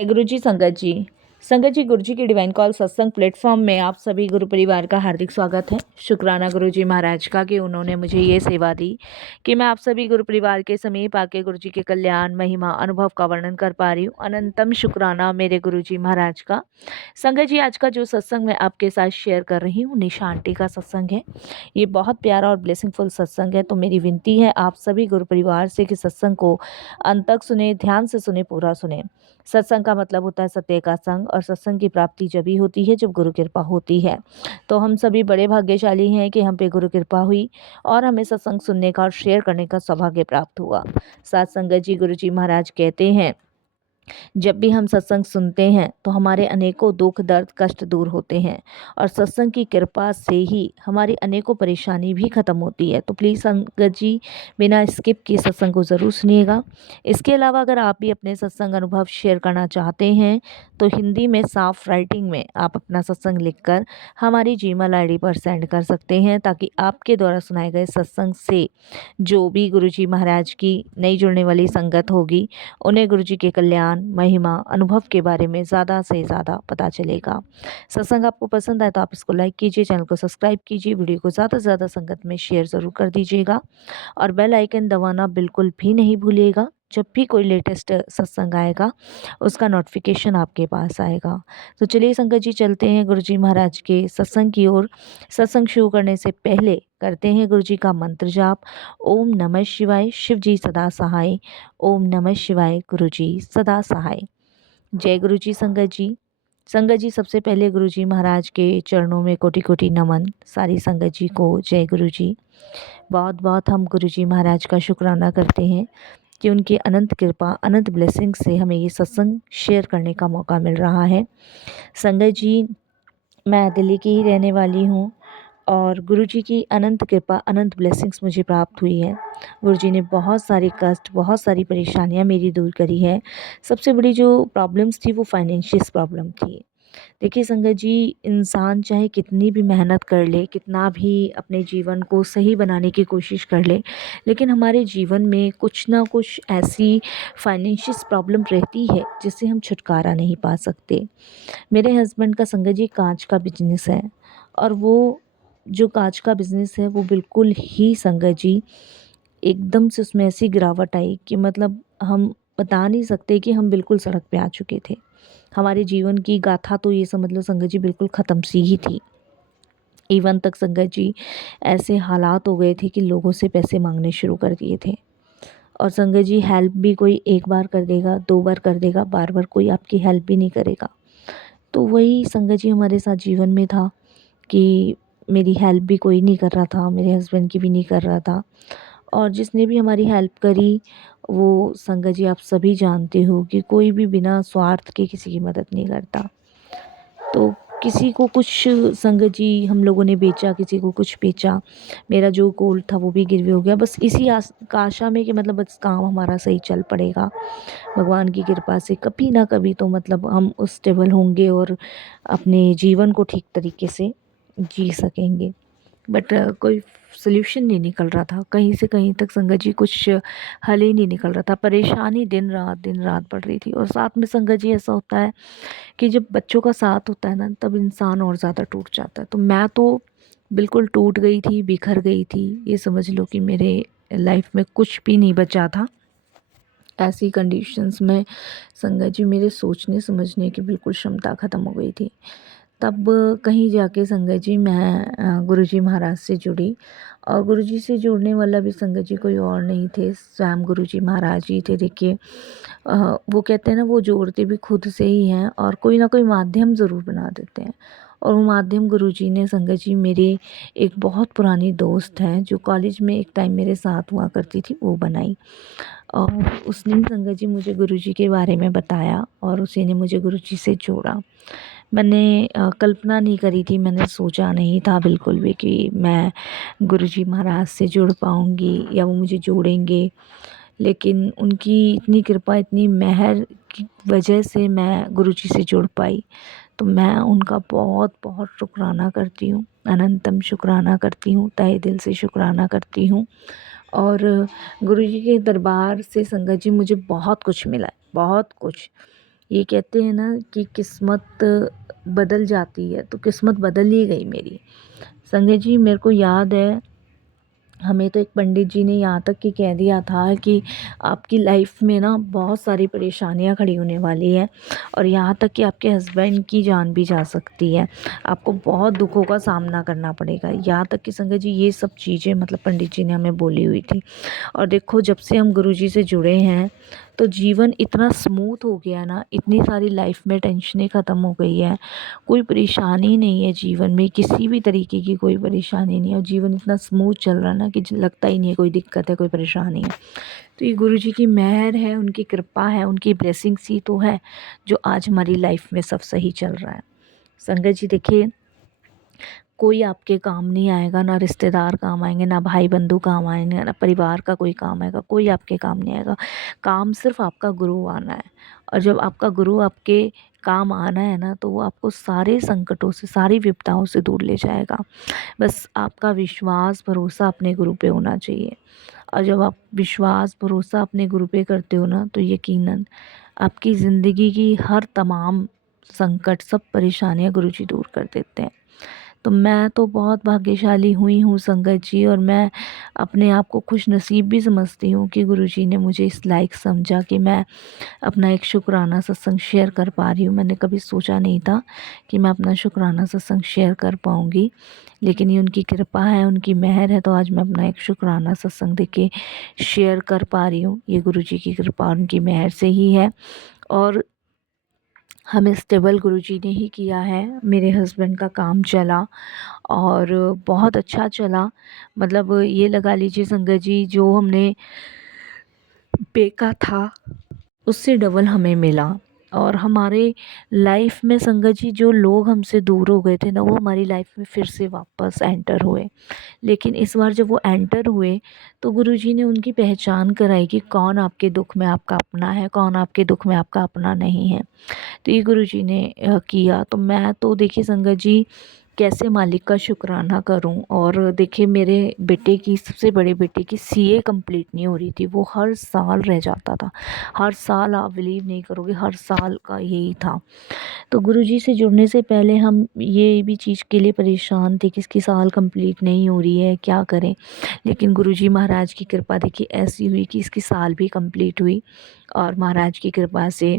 गुरु जी, संगत जी, गुरु जी की divine call सत्संग प्लेटफॉर्म में आप सभी गुरु परिवार का हार्दिक स्वागत है। शुक्राना गुरु जी महाराज का कि उन्होंने मुझे ये सेवा दी कि मैं आप सभी गुरु परिवार के समीप आके गुरु जी के कल्याण महिमा अनुभव का वर्णन कर पा रही हूँ। अनंतम शुक्राना मेरे गुरु जी महाराज का। संगत जी, आज का जो सत्संग मैं आपके साथ शेयर कर रही हूँ निशा आंटी का सत्संग है। ये बहुत प्यारा और ब्लेसिंगफुल सत्संग है। तो मेरी विनती है आप सभी गुरु परिवार से कि सत्संग को अंत तक सुने, ध्यान से सुने, पूरा सुने। सत्संग का मतलब होता है सत्य का संग, और सत्संग की प्राप्ति जब ही होती है जब गुरु कृपा होती है। तो हम सभी बड़े भाग्यशाली हैं कि हम पे गुरु कृपा हुई और हमें सत्संग सुनने का और शेयर करने का सौभाग्य प्राप्त हुआ। साथ संगत जी, गुरु जी महाराज कहते हैं, जब भी हम सत्संग सुनते हैं तो हमारे अनेकों दुख दर्द कष्ट दूर होते हैं, और सत्संग की कृपा से ही हमारी अनेकों परेशानी भी खत्म होती है। तो प्लीज़ संगत जी, बिना स्किप किए सत्संग को ज़रूर सुनिएगा। इसके अलावा अगर आप भी अपने सत्संग अनुभव शेयर करना चाहते हैं तो हिंदी में साफ राइटिंग में आप अपना सत्संग लिखकर हमारी जीमेल आईडी पर सेंड कर सकते हैं, ताकि आपके द्वारा सुनाए गए सत्संग से जो भी गुरु जी महाराज की नई जुड़ने वाली संगत होगी उन्हें गुरु जी के कल्याण महिमा अनुभव के बारे में ज़्यादा से ज़्यादा पता चलेगा। सत्संग आपको पसंद आए तो आप इसको लाइक कीजिए, चैनल को सब्सक्राइब कीजिए, वीडियो को ज़्यादा से ज़्यादा संगत में शेयर ज़रूर कर दीजिएगा, और बेल आइकन दबाना बिल्कुल भी नहीं भूलिएगा। जब भी कोई लेटेस्ट सत्संग आएगा उसका नोटिफिकेशन आपके पास आएगा। तो चलिए संगत जी, चलते हैं गुरु जी महाराज के सत्संग की ओर। सत्संग शुरू करने से पहले करते हैं गुरु जी का मंत्र जाप। ओम नमः शिवाय, शिव जी सदा सहाय। ओम नमः शिवाय, गुरु जी सदा सहाय। जय गुरु जी। संगत जी, सबसे पहले गुरु जी महाराज के चरणों में कोटि कोटि नमन। सारी संगत जी को जय गुरु जी। बहुत बहुत हम गुरु जी महाराज का शुक्राना करते हैं कि उनकी अनंत कृपा अनंत ब्लेसिंग से हमें ये सत्संग शेयर करने का मौका मिल रहा है। संगत जी, मैं दिल्ली की ही रहने वाली हूँ और गुरुजी की अनंत कृपा अनंत ब्लेसिंग्स मुझे प्राप्त हुई है। गुरुजी ने बहुत सारे कष्ट, बहुत सारी परेशानियाँ मेरी दूर करी है। सबसे बड़ी जो प्रॉब्लम्स थी वो फाइनेंशियल प्रॉब्लम थी। देखिए संगत जी, इंसान चाहे कितनी भी मेहनत कर ले, कितना भी अपने जीवन को सही बनाने की कोशिश कर ले, लेकिन हमारे जीवन में कुछ ना कुछ ऐसी फाइनेंशियल प्रॉब्लम रहती है जिससे हम छुटकारा नहीं पा सकते। मेरे हस्बैंड का संगत जी कांच का बिजनेस है, और वो जो कांच का बिजनेस है वो बिल्कुल ही संगत जी एकदम से उसमें ऐसी गिरावट आई कि मतलब हम बता नहीं सकते कि हम बिल्कुल सड़क पे आ चुके थे। हमारे जीवन की गाथा तो ये समझ लो संगत जी बिल्कुल ख़त्म सी ही थी। इवन तक संगत जी ऐसे हालात हो गए थे कि लोगों से पैसे मांगने शुरू कर दिए थे। और संगत जी, हेल्प भी कोई एक बार कर देगा, दो बार कर देगा, बार बार कोई आपकी हेल्प भी नहीं करेगा। तो वही संगत जी हमारे साथ जीवन में था कि मेरी हेल्प भी कोई नहीं कर रहा था, मेरे हस्बैंड की भी नहीं कर रहा था, और जिसने भी हमारी हेल्प करी वो संगत जी आप सभी जानते हो कि कोई भी बिना स्वार्थ के किसी की मदद नहीं करता। तो किसी को कुछ संगत जी हम लोगों ने बेचा, किसी को कुछ बेचा, मेरा जो गोल्ड था वो भी गिरवी हो गया, बस इसी आशा में कि मतलब बस काम हमारा सही चल पड़ेगा। भगवान की कृपा से कभी ना कभी तो मतलब हम उस स्टेबल होंगे और अपने जीवन को ठीक तरीके से जी सकेंगे। बट कोई सॉल्यूशन नहीं निकल रहा था, कहीं से कहीं तक संगत जी कुछ हल ही नहीं निकल रहा था। परेशानी दिन रात बढ़ रही थी। और साथ में संगत जी ऐसा होता है कि जब बच्चों का साथ होता है ना, तब इंसान और ज़्यादा टूट जाता है। तो मैं तो बिल्कुल टूट गई थी, बिखर गई थी। ये समझ लो कि मेरे लाइफ में कुछ भी नहीं बचा था। ऐसी कंडीशंस में संगत जी मेरे सोचने समझने की बिल्कुल क्षमता ख़त्म हो गई थी। तब कहीं जाके संगत जी मैं गुरुजी महाराज से जुड़ी, और गुरुजी से जुड़ने वाला भी संगत जी कोई और नहीं थे, स्वयं गुरुजी महाराज ही थे। देखिए वो कहते हैं ना, वो जोड़ते भी खुद से ही हैं और कोई ना कोई माध्यम ज़रूर बना देते हैं। और वो माध्यम गुरुजी ने संगत जी मेरे एक बहुत पुरानी दोस्त हैं जो कॉलेज में एक टाइम मेरे साथ हुआ करती थी, वो बनाई। और उसने संगत जी मुझे गुरुजी के बारे में बताया और उसी ने मुझे गुरुजी से जोड़ा। मैंने कल्पना नहीं करी थी, मैंने सोचा नहीं था बिल्कुल भी कि मैं गुरुजी महाराज से जुड़ पाऊँगी या वो मुझे जोड़ेंगे। लेकिन उनकी इतनी कृपा, इतनी मेहर की वजह से मैं गुरुजी से जुड़ पाई। तो मैं उनका बहुत बहुत शुक्राना करती हूँ, अनंतम शुक्राना करती हूँ, तहे दिल से शुक्राना करती हूँ। और गुरुजी के दरबार से संगत जी मुझे बहुत कुछ मिला, बहुत कुछ। ये कहते हैं ना कि किस्मत बदल जाती है, तो किस्मत बदल ही गई मेरी। संजय जी, मेरे को याद है, हमें तो एक पंडित जी ने यहाँ तक कि कह दिया था कि आपकी लाइफ में ना बहुत सारी परेशानियाँ खड़ी होने वाली हैं, और यहाँ तक कि आपके हस्बैंड की जान भी जा सकती है। आपको बहुत दुखों का सामना करना पड़ेगा। यहाँ तक कि संगत जी, ये सब चीज़ें मतलब पंडित जी ने हमें बोली हुई थी। और देखो, जब से हम गुरुजी से जुड़े हैं तो जीवन इतना स्मूथ हो गया ना, इतनी सारी लाइफ में टेंशनें ख़त्म हो गई है, कोई परेशानी नहीं है जीवन में, किसी भी तरीके की कोई परेशानी नहीं है, और जीवन इतना स्मूथ चल रहा है ना कि लगता ही नहीं है कोई दिक्कत है, कोई परेशानी है। तो ये गुरुजी की मेहर है, उनकी कृपा है, उनकी ब्लेसिंग्स ही तो है जो आज हमारी लाइफ में सब सही चल रहा है। संगत जी देखिए, कोई आपके काम नहीं आएगा, ना रिश्तेदार काम आएंगे, ना भाई बंधु काम आएंगे, ना परिवार का कोई काम आएगा, कोई आपके काम नहीं आएगा। काम सिर्फ आपका गुरु आना है, और जब आपका गुरु आपके काम आना है ना, तो वो आपको सारे संकटों से, सारी विपदाओं से दूर ले जाएगा। बस आपका विश्वास भरोसा अपने गुरु पे होना चाहिए, और जब आप विश्वास भरोसा अपने गुरु पे करते हो ना, तो यकीनन आपकी ज़िंदगी की हर तमाम संकट, सब परेशानियाँ गुरुजी दूर कर देते हैं। तो मैं तो बहुत भाग्यशाली हुई हूँ संगत जी, और मैं अपने आप को खुश नसीब भी समझती हूँ कि गुरुजी ने मुझे इस लायक समझा कि मैं अपना एक शुक्राना सत्संग शेयर कर पा रही हूँ। मैंने कभी सोचा नहीं था कि मैं अपना शुक्राना सत्संग शेयर कर पाऊँगी, लेकिन ये उनकी कृपा है, उनकी मेहर है, तो आज मैं अपना एक शुक्राना सत्संग देके शेयर कर पा रही हूँ। ये गुरुजी की कृपा, उनकी मेहर से ही है, और हमें स्टेबल गुरुजी ने ही किया है। मेरे हस्बैंड का काम चला और बहुत अच्छा चला। मतलब ये लगा लीजिए संगत जी, जो हमने बेका था उससे डबल हमें मिला। और हमारे लाइफ में संगत जी, जो लोग हमसे दूर हो गए थे ना, वो हमारी लाइफ में फिर से वापस एंटर हुए। लेकिन इस बार जब वो एंटर हुए, तो गुरुजी ने उनकी पहचान कराई कि कौन आपके दुख में आपका अपना है, कौन आपके दुख में आपका अपना नहीं है। तो ये गुरुजी ने किया। तो मैं तो देखिए संगत जी, कैसे मालिक का शुक्राना करूं। और देखिए, मेरे बेटे की, सबसे बड़े बेटे की सीए कंप्लीट नहीं हो रही थी, वो हर साल रह जाता था, हर साल, आप बिलीव नहीं करोगे, हर साल का यही था। तो गुरुजी से जुड़ने से पहले हम ये भी चीज़ के लिए परेशान थे कि इसकी साल कंप्लीट नहीं हो रही है, क्या करें। लेकिन गुरुजी महाराज की कृपा देखिए ऐसी हुई कि इसकी साल भी कंप्लीट हुई, और महाराज की कृपा से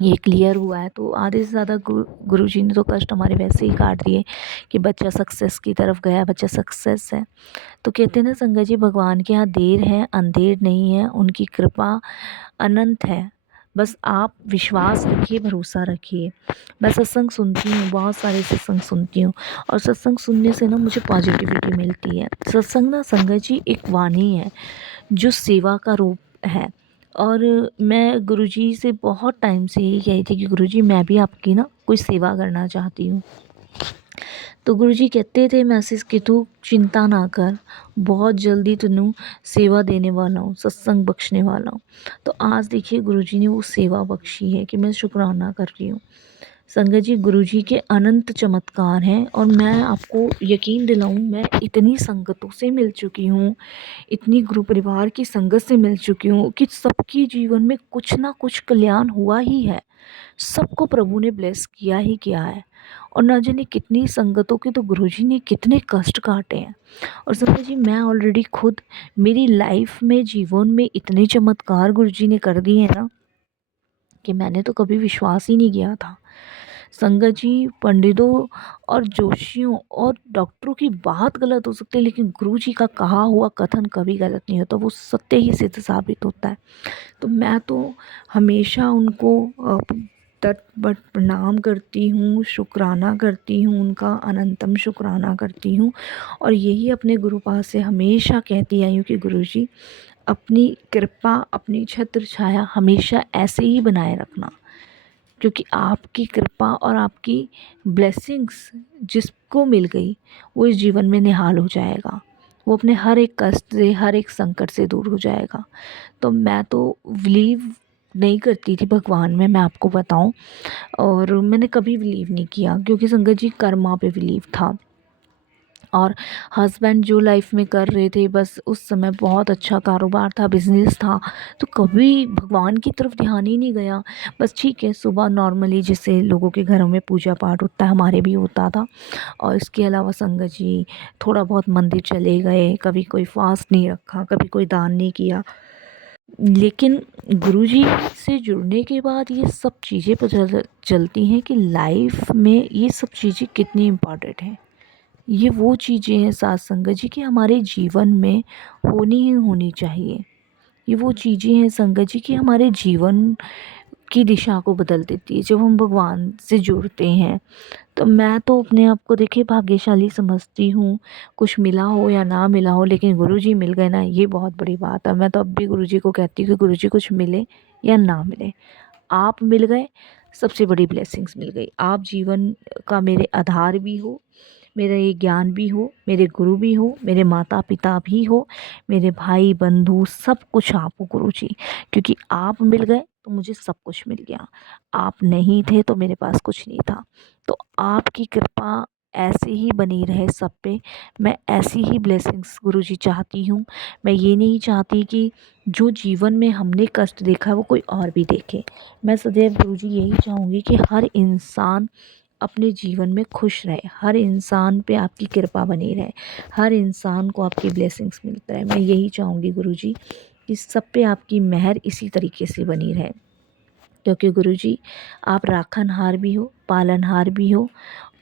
ये क्लियर हुआ है। तो आधे से ज़्यादा गुरुजी ने तो कष्ट हमारे वैसे ही काट दिए कि बच्चा सक्सेस की तरफ गया, बच्चा सक्सेस है। तो कहते हैं ना संगत जी, भगवान के यहाँ देर है अंधेर नहीं है, उनकी कृपा अनंत है। बस आप विश्वास रखिए, भरोसा रखिए। मैं सत्संग सुनती हूँ, बहुत सारे सत्संग सुनती हूँ, और सत्संग सुनने से ना मुझे पॉजिटिविटी मिलती है। सत्संग ना संगत जी एक वाणी है जो सेवा का रूप है। और मैं गुरुजी से बहुत टाइम से यही कही थी कि गुरुजी, मैं भी आपकी ना कोई सेवा करना चाहती हूँ। तो गुरुजी कहते थे मैसेज कि तू चिंता ना कर, बहुत जल्दी तेनू सेवा देने वाला हूँ, सत्संग बख्शने वाला हूँ। तो आज देखिए गुरुजी ने वो सेवा बख्शी है कि मैं शुक्राना कर रही हूँ। संगत जी, गुरुजी के अनंत चमत्कार हैं, और मैं आपको यकीन दिलाऊं, मैं इतनी संगतों से मिल चुकी हूँ, इतनी गुरु परिवार की संगत से मिल चुकी हूँ कि सबके जीवन में कुछ ना कुछ कल्याण हुआ ही है। सबको प्रभु ने ब्लेस किया ही किया है। और ना जाने कितनी संगतों के तो गुरुजी ने कितने कष्ट काटे हैं। और समझ जी, मैं ऑलरेडी खुद, मेरी लाइफ में, जीवन में इतने चमत्कार गुरुजी ने कर दिए हैं ना, कि मैंने तो कभी विश्वास ही नहीं किया था। संगत जी, पंडितों और जोशियों और डॉक्टरों की बात गलत हो सकती है, लेकिन गुरु जी का कहा हुआ कथन कभी गलत नहीं होता, वो सत्य ही सिद्ध साबित होता है। तो मैं तो हमेशा उनको तट बट प्रणाम करती हूँ, शुक्राना करती हूँ, उनका अनंतम शुक्राना करती हूँ। और यही अपने गुरुपाद से हमेशा कहती आई हूँ कि गुरु जी, अपनी कृपा, अपनी छत्र छाया हमेशा ऐसे ही बनाए रखना, क्योंकि आपकी कृपा और आपकी ब्लेसिंग्स जिसको मिल गई, वो इस जीवन में निहाल हो जाएगा, वो अपने हर एक कष्ट से, हर एक संकट से दूर हो जाएगा। तो मैं तो बिलीव नहीं करती थी भगवान में, मैं आपको बताऊं, और मैंने कभी बिलीव नहीं किया, क्योंकि संगत जी कर्मा पे बिलीव था। और हस्बैंड जो लाइफ में कर रहे थे, बस उस समय बहुत अच्छा कारोबार था, बिज़नेस था, तो कभी भगवान की तरफ ध्यान ही नहीं गया। बस ठीक है, सुबह नॉर्मली जैसे लोगों के घरों में पूजा पाठ होता है, हमारे भी होता था। और इसके अलावा संगत जी थोड़ा बहुत मंदिर चले गए, कभी कोई फास्ट नहीं रखा, कभी कोई दान नहीं किया। लेकिन गुरुजी से जुड़ने के बाद ये सब चीज़ें पता चलती हैं कि लाइफ में ये सब चीज़ें कितनी इम्पॉर्टेंट हैं। ये वो चीज़ें हैं साथ संगत जी कि हमारे जीवन में होनी ही होनी चाहिए। ये वो चीज़ें हैं संगत जी कि हमारे जीवन की दिशा को बदल देती है जब हम भगवान से जुड़ते हैं। तो मैं तो अपने आप को देखिए भाग्यशाली समझती हूँ, कुछ मिला हो या ना मिला हो, लेकिन गुरुजी मिल गए ना, ये बहुत बड़ी बात है। मैं तो अब भी गुरुजी को कहती हूँ कि गुरुजी कुछ मिले या ना मिले, आप मिल गए, सबसे बड़ी ब्लेसिंग्स मिल गई। आप जीवन का मेरे आधार भी हो, मेरा ये ज्ञान भी हो, मेरे गुरु भी हो, मेरे माता पिता भी हो, मेरे भाई बंधु, सब कुछ आप हो गुरुजी। क्योंकि आप मिल गए तो मुझे सब कुछ मिल गया, आप नहीं थे तो मेरे पास कुछ नहीं था। तो आपकी कृपा ऐसे ही बनी रहे सब पे। मैं ऐसी ही ब्लेसिंग्स गुरुजी चाहती हूँ। मैं ये नहीं चाहती कि जो जीवन में हमने कष्ट देखा है वो कोई और भी देखे। मैं सदैव गुरुजी यही चाहूँगी कि हर इंसान अपने जीवन में खुश रहे, हर इंसान पे आपकी कृपा बनी रहे, हर इंसान को आपकी ब्लेसिंग्स मिलता रहे। मैं यही चाहूँगी गुरुजी कि सब पे आपकी मेहर इसी तरीके से बनी रहे। क्योंकि गुरुजी आप राखनहार भी हो, पालनहार भी हो,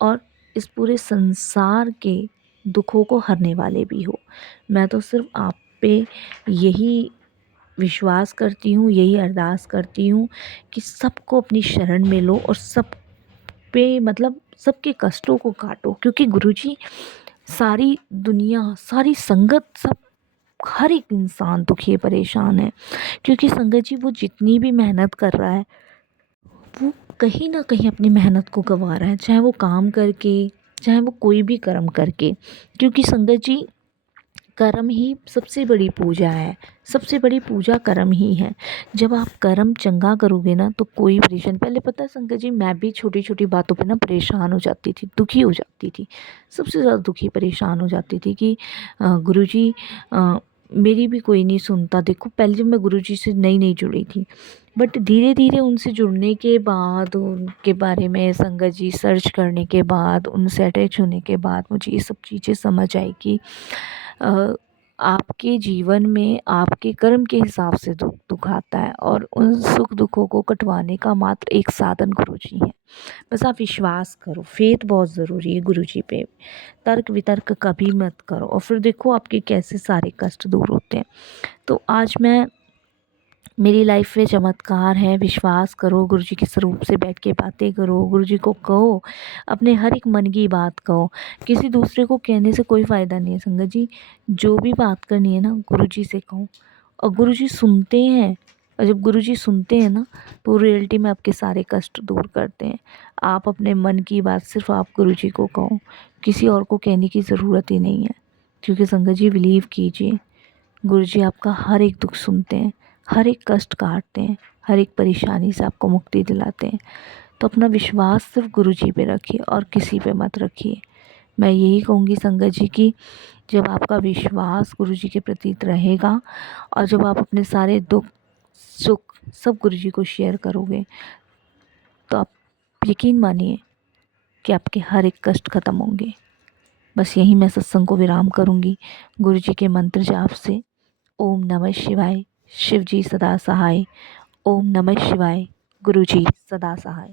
और इस पूरे संसार के दुखों को हरने वाले भी हो। मैं तो सिर्फ आप पे यही विश्वास करती हूँ, यही अरदास करती हूँ कि सबको अपनी शरण में लो और सब पे मतलब सबके कष्टों को काटो। क्योंकि गुरुजी सारी दुनिया, सारी संगत, सब हर एक इंसान दुखी है, परेशान है। क्योंकि संगत जी वो जितनी भी मेहनत कर रहा है, वो कहीं ना कहीं अपनी मेहनत को गंवा रहा है, चाहे वो काम करके, चाहे वो कोई भी कर्म करके। क्योंकि संगत जी कर्म ही सबसे बड़ी पूजा है, सबसे बड़ी पूजा कर्म ही है। जब आप कर्म चंगा करोगे ना तो कोई परेशान, पहले पता है संगत जी मैं भी छोटी छोटी बातों पे ना परेशान हो जाती थी, दुखी हो जाती थी, सबसे ज़्यादा दुखी परेशान हो जाती थी कि गुरुजी मेरी भी कोई नहीं सुनता। देखो पहले जब मैं गुरुजी से नई नई जुड़ी थी, बट धीरे धीरे उनसे जुड़ने के बाद, उनके बारे में संगत जी सर्च करने के बाद, उनसे अटैच होने के बाद मुझे ये सब चीज़ें समझ आई कि आपके जीवन में आपके कर्म के हिसाब से दुख आता है, और उन सुख दुखों को कटवाने का मात्र एक साधन गुरुजी है। बस आप विश्वास करो, फेथ बहुत ज़रूरी है गुरुजी पे। तर्क वितर्क कभी मत करो, और फिर देखो आपके कैसे सारे कष्ट दूर होते हैं। तो आज मैं, मेरी लाइफ में चमत्कार है, विश्वास करो, गुरुजी के स्वरूप से बैठ के बातें करो, गुरुजी को कहो, अपने हर एक मन की बात कहो। किसी दूसरे को कहने से कोई फ़ायदा नहीं है संगत जी, जो भी बात करनी है ना गुरुजी से कहो, और गुरुजी सुनते हैं। और जब गुरुजी सुनते हैं ना तो रियलिटी में आपके सारे कष्ट दूर करते हैं। आप अपने मन की बात सिर्फ आप गुरुजी को कहो, किसी और को कहने की ज़रूरत ही नहीं है। क्योंकि संगत जी बिलीव कीजिए, गुरुजी आपका हर एक दुख सुनते हैं, हर एक कष्ट काटते हैं, हर एक परेशानी से आपको मुक्ति दिलाते हैं। तो अपना विश्वास सिर्फ गुरुजी पे रखिए और किसी पे मत रखिए। मैं यही कहूँगी संगत जी कि जब आपका विश्वास गुरुजी के प्रति रहेगा, और जब आप अपने सारे दुख सुख सब गुरुजी को शेयर करोगे, तो आप यकीन मानिए कि आपके हर एक कष्ट ख़त्म होंगे। बस यहीं मैं सत्संग को विराम करूँगी गुरुजी के मंत्र जाप से। ओम नमः शिवाय, शिव जी सदा सहाय। ओम नमः शिवाय, गुरु जी सदा सहाय।